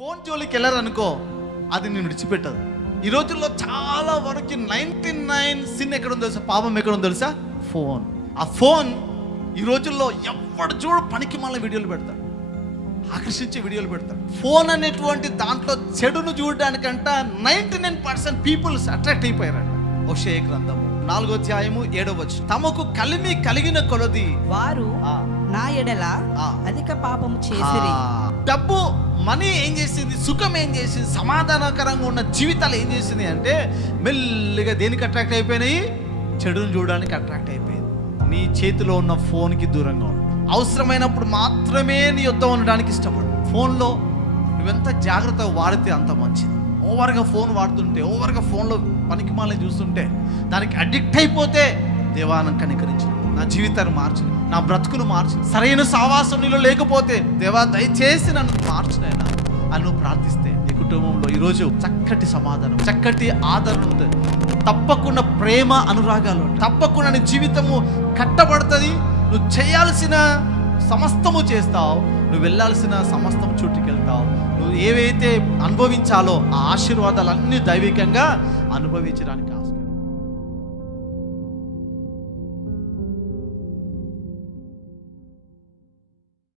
Phone జోలికి వెళ్ళారనుకో, అది నేను విడిచిపెట్టదు. ఈ రోజుల్లో చాలా వరకు 99 సిన్ ఎక్కడుందో తెలుసా, పాపం ఎక్కడుందో తెలుసా? ఫోన్. ఆ ఫోన్ ఈ రోజుల్లో ఎవడు చూడు పనికి మళ్ళీ వీడియోలు పెడతాడు, ఆకర్షించే వీడియోలు పెడతాడు. ఫోన్ అనేటువంటి దాంట్లో చెడును చూడడానికంట 99% పీపుల్స్ అట్రాక్ట్ అయిపోయారంట. హోషేయ గ్రంథము 4వ అధ్యాయము 7వ వచనం, తమకు కలిమి కలిగిన కొలది వారు నా ఎడల అధిక పాపము చేసిరి. డబ్బు, మనీ ఏం చేసింది? సుఖం ఏం చేసింది? సమాధానకరంగా ఉన్న జీవితాలు ఏం చేసింది అంటే మెల్లిగా దేనికి అట్రాక్ట్ అయిపోయినాయి? చెడును చూడడానికి అట్రాక్ట్ అయిపోయింది. నీ చేతిలో ఉన్న ఫోన్కి దూరంగా ఉండు. అవసరమైనప్పుడు మాత్రమే నీ యొద్ద ఉండడానికి ఇష్టపడు. ఫోన్లో నువ్వెంత జాగ్రత్తగా వాడితే అంత మంచిది. ఓవర్గా ఫోన్ వాడుతుంటే, ఓవర్గా ఫోన్లో పనికి మాలని చూస్తుంటే, దానికి అడిక్ట్ అయిపోతే దేవానం కనికరించు, నా జీవితాన్ని మార్చింది, నా బ్రతుకును మార్చింది, సరైన సావాసం నీలో లేకపోతే దేవా దయచేసి నన్ను మార్చునైనా అని నువ్వు ప్రార్థిస్తే నీ కుటుంబంలో ఈరోజు చక్కటి సమాధానం, చక్కటి ఆదరణ ఉంటుంది. తప్పకుండా ప్రేమ అనురాగాలు, తప్పకుండా నీ జీవితము కట్టబడుతుంది. నువ్వు చేయాల్సిన సమస్తము చేస్తావు, నువ్వు వెళ్ళాల్సిన సమస్తం చుట్టుకెళ్తావు. నువ్వు ఏవైతే అనుభవించాలో ఆ ఆశీర్వాదాలన్నీ దైవికంగా అనుభవించడానికి ఆస్కారం.